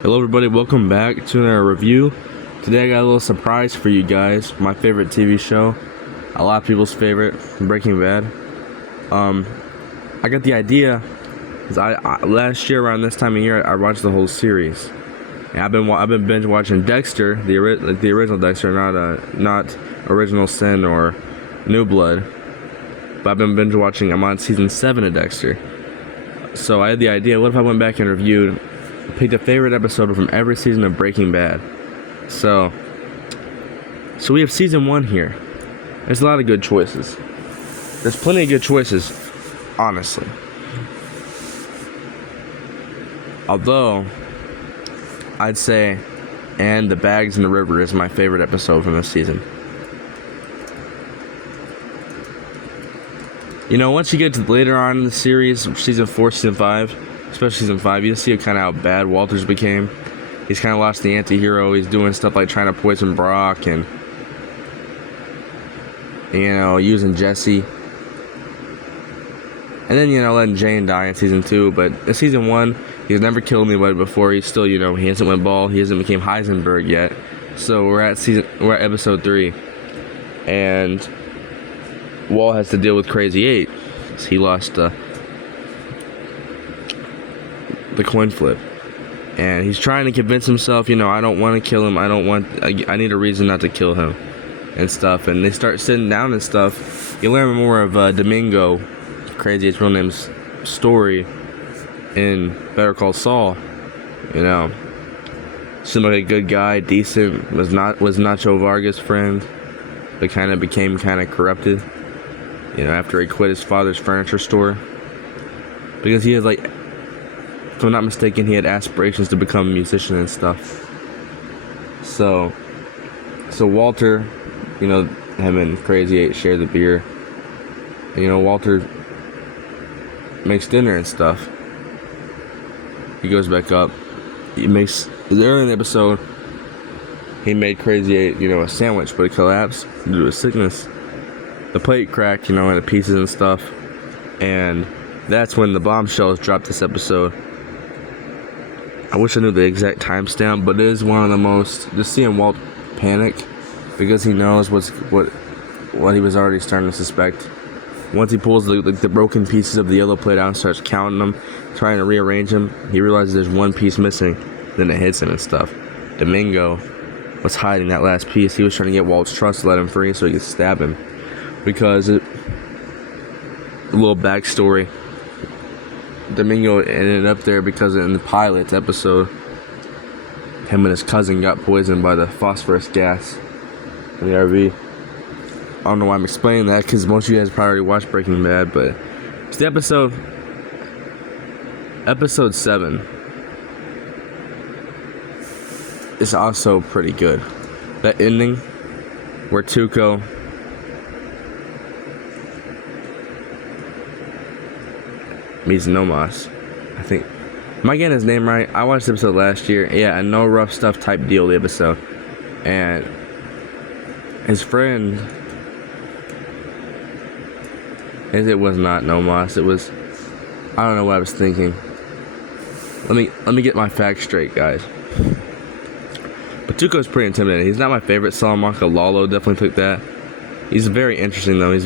Hello everybody, welcome back to another review. Today I got a little surprise for you guys. My favorite TV show, a lot of people's favorite, Breaking Bad. I got the idea because I last year around this time of year I watched the whole series. And I've been binge watching Dexter, the original Dexter, not Original Sin or New Blood. But I've been binge watching. I'm on season 7 of Dexter. So I had the idea, what if I went back and picked a favorite episode from every season of Breaking Bad. So we have season 1 here. There's a lot of good choices. There's plenty of good choices, honestly. Although, I'd say, and the Bags in the River is my favorite episode from this season. You know, once you get to later on in the series, season 4, season 5, especially season 5, you see kind of how bad Walters became. He's kind of lost the anti-hero. He's doing stuff like trying to poison Brock and, using Jesse. And then, letting Jane die in season 2. But in season 1, he's never killed anybody before. He's still, he hasn't went bald. He hasn't became Heisenberg yet. So we're at episode 3. And Walt has to deal with Crazy 8. He lost the coin flip, and he's trying to convince himself, I don't want to kill him. I need a reason not to kill him, and stuff. And they start sitting down and stuff. You learn more of Domingo, Crazy 8's real name's story, in Better Call Saul. Seemed like a good guy, decent. Was Nacho Vargas' friend, but kind of became kind of corrupted. After he quit his father's furniture store, because he has if I'm not mistaken, he had aspirations to become a musician and stuff. So Walter, him and Crazy 8 share the beer. And, Walter makes dinner and stuff. He goes back up. Early in the episode, he made Crazy 8, a sandwich, but it collapsed due to his sickness. The plate cracked, into pieces and stuff. And that's when the bombshells dropped this episode. I wish I knew the exact timestamp, but it is one of the most, just seeing Walt panic because he knows what he was already starting to suspect. Once he pulls the broken pieces of the yellow plate out and starts counting them, trying to rearrange them, he realizes there's one piece missing. Then it hits him and stuff. Domingo was hiding that last piece. He was trying to get Walt's trust to let him free so he could stab him. Because a little backstory. Domingo ended up there because in the pilot episode, him and his cousin got poisoned by the phosphorus gas in the RV. I don't know why I'm explaining that, because most of you guys probably already watched Breaking Bad, but it's the episode 7 is also pretty good. That ending where Tuco meets Nomos. I think. Am I getting his name right? I watched the episode last year. Yeah, a no rough stuff type deal, the episode. And his friend, it was not Nomos. It was, I don't know what I was thinking. Let me get my facts straight, guys. But Tuco's pretty intimidating. He's not my favorite. Salamanca Lalo definitely took that. He's very interesting though. He's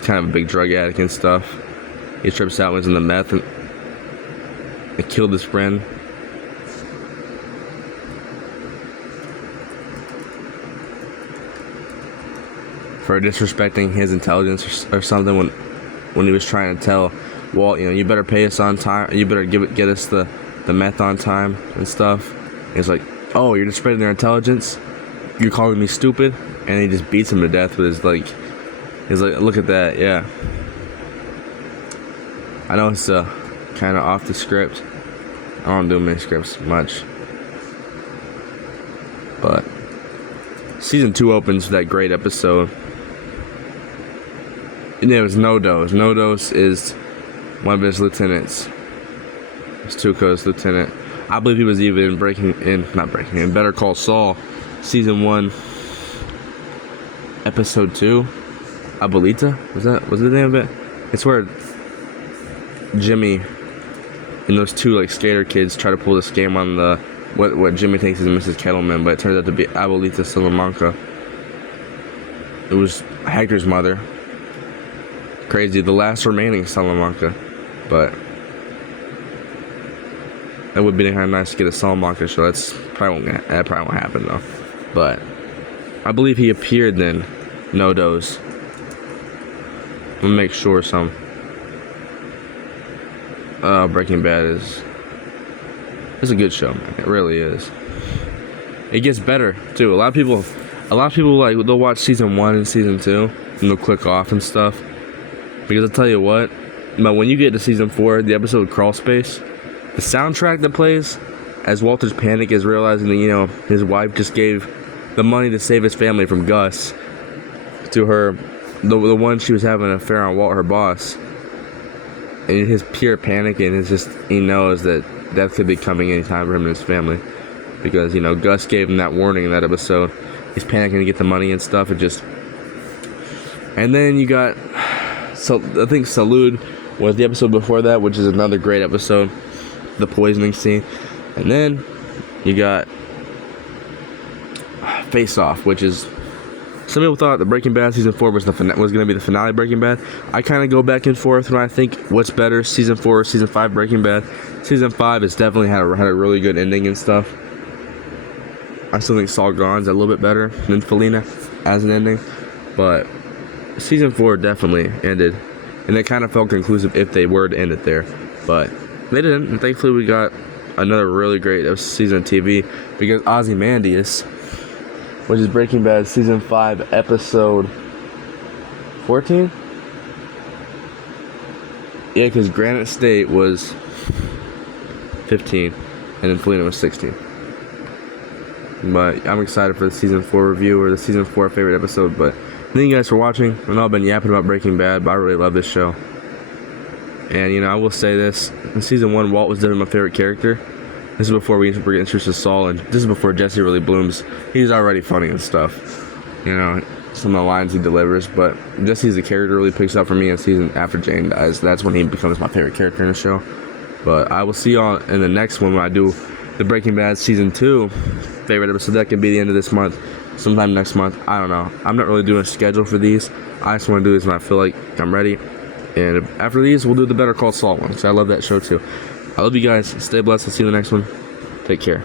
kind of a big drug addict and stuff. He trips out when he's in the meth and killed his friend. For disrespecting his intelligence or something when he was trying to tell Walt, you better pay us on time. You better get us the meth on time and stuff. And he's like, oh, you're disrespecting their intelligence? You're calling me stupid? And he just beats him to death with he's like, look at that, yeah. I know it's kind of off the script. I don't do many scripts much. But season 2 opens with that great episode. And it was Nodos. Nodos is one of his lieutenants. It's Tuco's lieutenant. I believe he was even in Better Call Saul, season 1, episode 2. Abuelita? Was it the name of it? It's where Jimmy and those two like skater kids try to pull the scam on the what Jimmy thinks is Mrs. Kettleman, but it turns out to be Abuelita Salamanca. It was Hector's mother. Crazy, the last remaining Salamanca, but that would be kind of nice to get a Salamanca show. That probably won't happen though. But I believe he appeared in No-Dos. I'm gonna make sure some. Breaking Bad is a good show, man. It really is. It gets better too. A lot of people like they'll watch season 1 and season 2 and they'll click off and stuff. Because I'll tell you what, but when you get to season 4, the episode Crawl Space, the soundtrack that plays as Walter's panic is realizing that his wife just gave the money to save his family from Gus to her, the one she was having an affair on, Walt, her boss. And his pure panic, and it's just, he knows that death could be coming anytime for him and his family. Because, Gus gave him that warning in that episode. He's panicking to get the money and stuff. And then you got, so I think Salud was the episode before that, which is another great episode. The poisoning scene. And then you got Face Off, which is, some people thought the Breaking Bad season 4 was going to be the finale of Breaking Bad. I kind of go back and forth when I think what's better, season 4 or season 5 Breaking Bad. Season 5 has definitely had a really good ending and stuff. I still think Saul Goodman's a little bit better than Felina as an ending, but season 4 definitely ended, and it kind of felt conclusive if they were to end it there, but they didn't. And thankfully, we got another really great season of TV because Ozymandias, which is Breaking Bad season 5 episode 14. Yeah, because Granite State was 15, and then Felina was 16. But I'm excited for the season 4 review, or the season 4 favorite episode. But thank you guys for watching. I know I've been yapping about Breaking Bad, but I really love this show. And I will say this: in season 1, Walt was definitely my favorite character. This is before we get introduced to Saul, and this is before Jesse really blooms. He's already funny and stuff. Some of the lines he delivers, but Jesse's the character really picks up for me in season after Jane dies. That's when he becomes my favorite character in the show. But I will see y'all in the next one when I do the Breaking Bad season 2 favorite episode. That can be the end of this month, sometime next month. I don't know. I'm not really doing a schedule for these. I just want to do this when I feel like I'm ready. And after these, we'll do the Better Call Saul one, because I love that show too. I love you guys. Stay blessed. I'll see you in the next one. Take care.